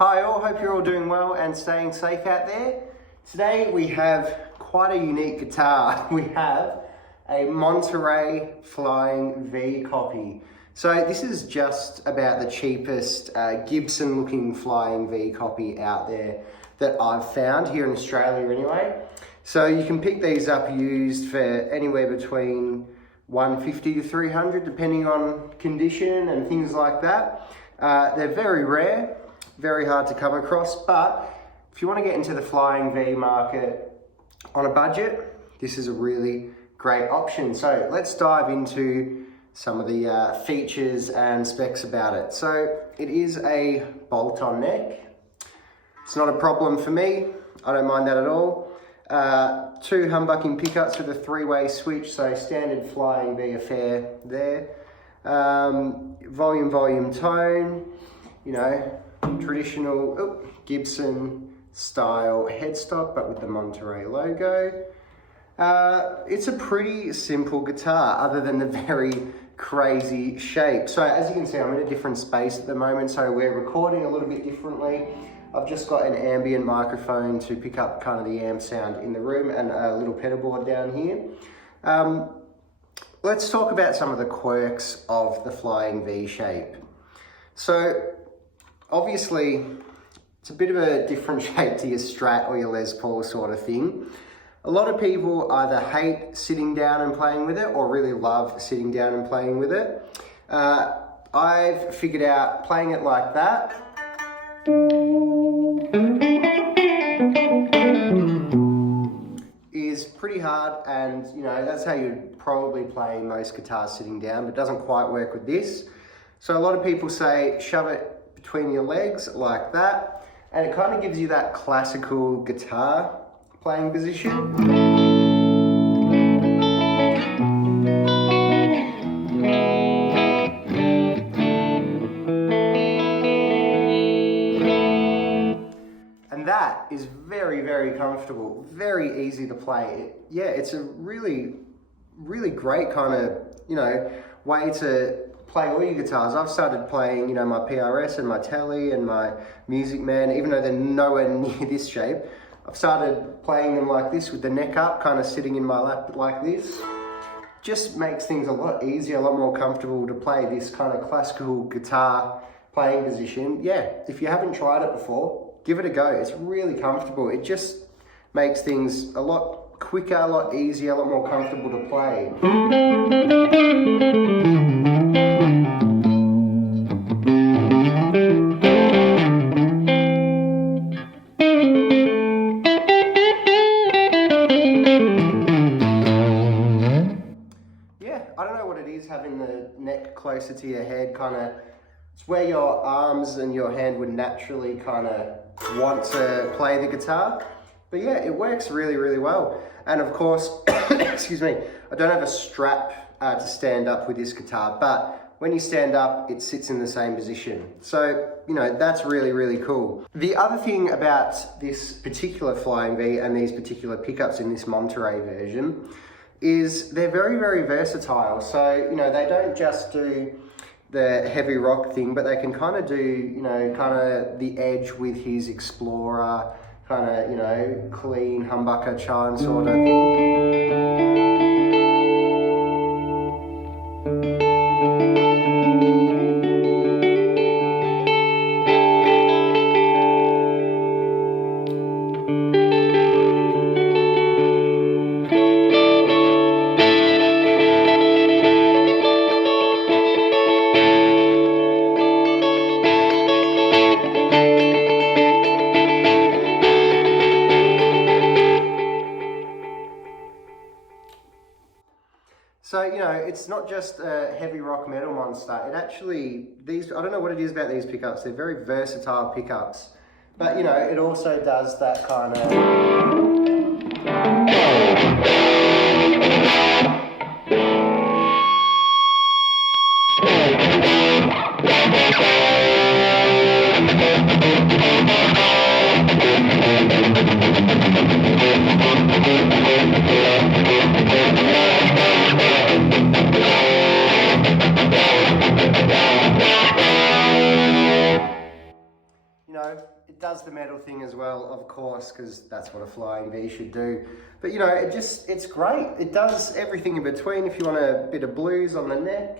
Hi all, hope you're all doing well and staying safe out there. Today we have quite a unique guitar. We have a Monterey Flying V copy. So this is just about the cheapest Gibson looking Flying V copy out there that I've found here in Australia anyway. So you can pick these up used for anywhere between $150 to $300 depending on condition and things like that. They're very rare, very hard to come across, but if you want to get into the Flying V market on a budget, this is a really great option. So let's dive into some of the features and specs about it. So it is a bolt-on neck. It's not a problem for me. I don't mind that at all. Two humbucking pickups with a three-way switch, so standard Flying V affair there. Volume, tone, you know, traditional Gibson style headstock, but with the Monterey logo. It's a pretty simple guitar other than the very crazy shape. So as you can see, I'm in a different space at the moment, so we're recording a little bit differently. I've just got an ambient microphone to pick up kind of the amp sound in the room and a little pedal board down here. Let's talk about some of the quirks of the Flying V shape. So obviously it's a bit of a different shape to your Strat or your Les Paul sort of thing. A lot of people either hate sitting down and playing with it or really love sitting down and playing with it. I've figured out playing it like that is pretty hard, and you know, that's how you'd probably play most guitars sitting down, but it doesn't quite work with this. So a lot of people say shove it between your legs like that, and it kind of gives you that classical guitar playing position. That is very, very comfortable, very easy to play. Yeah, it's a really, really great kind of, you know, way to play all your guitars. I've started playing, you know, my PRS and my Tele and my Music Man, even though they're nowhere near this shape. I've started playing them like this with the neck up, kind of sitting in my lap like this. Just makes things a lot easier, a lot more comfortable to play this kind of classical guitar playing position. Yeah, if you haven't tried it before, give it a go. It's really comfortable. It just makes things a lot quicker, a lot easier, a lot more comfortable to play. Yeah, I don't know what it is having the neck closer to your head, kind of, it's where your arms and your hand would naturally kind of want to play the guitar. But yeah, it works really, really well. And of course, excuse me, I don't have a strap to stand up with this guitar, but when you stand up, it sits in the same position. So, you know, that's really, really cool. The other thing about this particular Flying V and these particular pickups in this Monterey version is they're very, very versatile. So, you know, they don't just do the heavy rock thing, but they can kind of do, you know, kind of the Edge with his Explorer, kind of, you know, clean humbucker chime sort of thing. So, you know, it's not just a heavy rock metal monster. It actually, I don't know what it is about these pickups. They're very versatile pickups. But, you know, it also does that kind of... know, it does the metal thing as well, of course, because that's what a flying V should do. But you know, it's great. It does everything in between. If you want a bit of blues on the neck.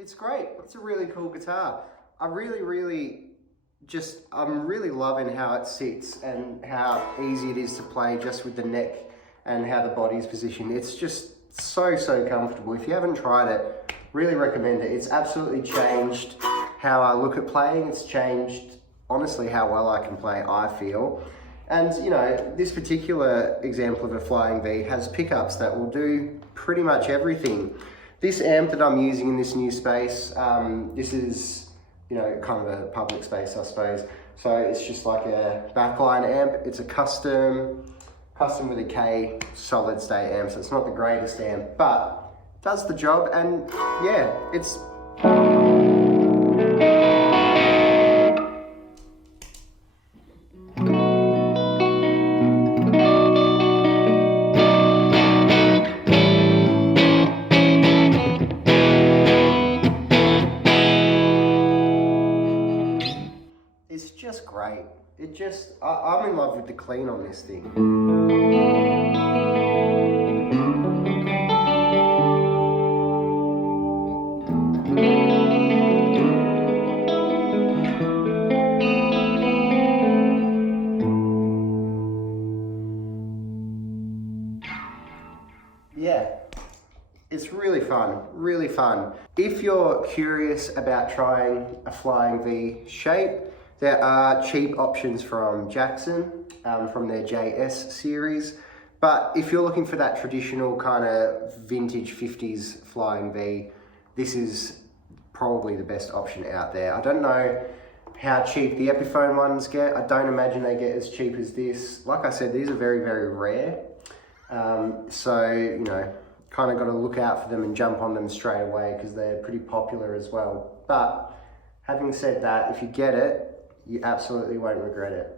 It's great. It's a really cool guitar. I'm really loving how it sits and how easy it is to play just with the neck and how the body's positioned. It's just so comfortable. If you haven't tried it, really recommend it. It's absolutely changed how I look at playing. It's changed, honestly, how well I can play, I feel. And you know, this particular example of a flying V has pickups that will do pretty much everything. This amp that I'm using in this new space, this is, you know, kind of a public space, I suppose. So it's just like a backline amp. It's a custom with a K solid state amp. So it's not the greatest amp, but does the job. And yeah, it's... It's just great. I'm in love with the clean on this thing. Yeah, it's really fun, really fun. If you're curious about trying a flying V shape, there are cheap options from Jackson, from their JS series. But if you're looking for that traditional kind of vintage 50s flying V, this is probably the best option out there. I don't know how cheap the Epiphone ones get. I don't imagine they get as cheap as this. Like I said, these are very rare. So, you know, kind of got to look out for them and jump on them straight away because they're pretty popular as well. But having said that, if you get it, you absolutely won't regret it.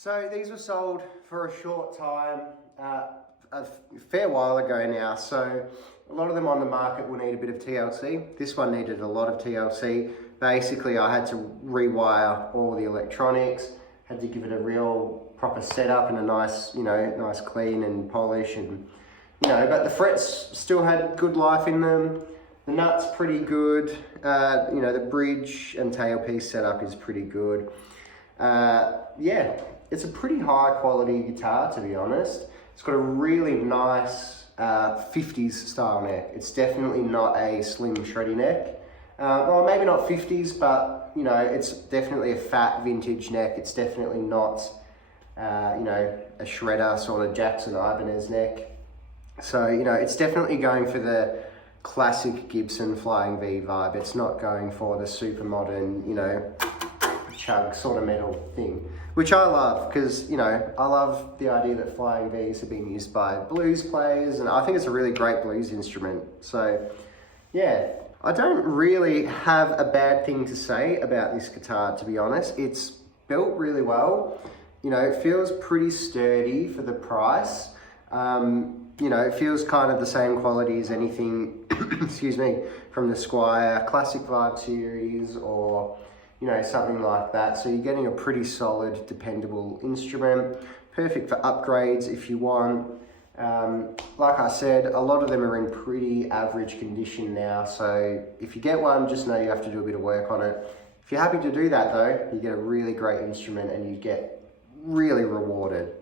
So these were sold for a short time, a fair while ago now. So a lot of them on the market will need a bit of TLC. This one needed a lot of TLC. Basically, I had to rewire all the electronics, had to give it a real proper setup and a nice, you know, nice clean and polish, and you know, but the frets still had good life in them. The nut's pretty good. You know, the bridge and tailpiece setup is pretty good. Yeah. It's a pretty high quality guitar, to be honest. It's got a really nice 50s style neck. It's definitely not a slim shreddy neck. Well, maybe not 50s, but you know, it's definitely a fat vintage neck. It's definitely not, you know, a shredder sort of Jackson Ibanez neck. So, you know, it's definitely going for the classic Gibson Flying V vibe. It's not going for the super modern, you know, chug sort of metal thing, which I love because, you know, I love the idea that flying Vs have been used by blues players, and I think it's a really great blues instrument. So yeah, I don't really have a bad thing to say about this guitar, to be honest. It's built really well. You know, it feels pretty sturdy for the price. You know, it feels kind of the same quality as anything, excuse me, from the Squier Classic Vibe series or, you know, something like that. So you're getting a pretty solid, dependable instrument. Perfect for upgrades if you want. Like I said, a lot of them are in pretty average condition now, so if you get one, just know you have to do a bit of work on it. If you're happy to do that though, you get a really great instrument and you get really rewarded.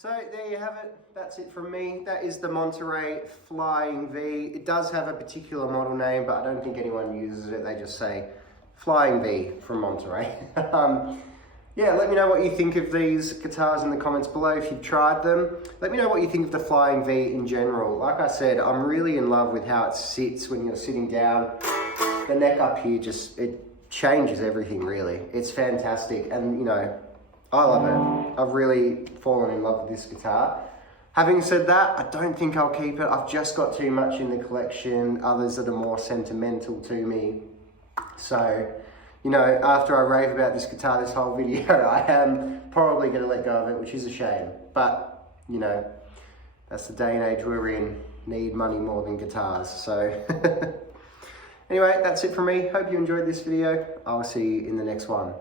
So there you have it, that's it from me. That is the Monterey Flying V. It does have a particular model name, but I don't think anyone uses it. They just say Flying V from Monterey. Yeah, let me know what you think of these guitars in the comments below if you've tried them. Let me know what you think of the Flying V in general. Like I said, I'm really in love with how it sits when you're sitting down. The neck up here it changes everything really. It's fantastic, and you know, I love it. I've really fallen in love with this guitar. Having said that, I don't think I'll keep it. I've just got too much in the collection, others that are more sentimental to me. So, you know, after I rave about this guitar this whole video, I am probably going to let go of it, which is a shame. But, you know, that's the day and age we're in. Need money more than guitars. So, anyway, that's it from me. Hope you enjoyed this video. I'll see you in the next one.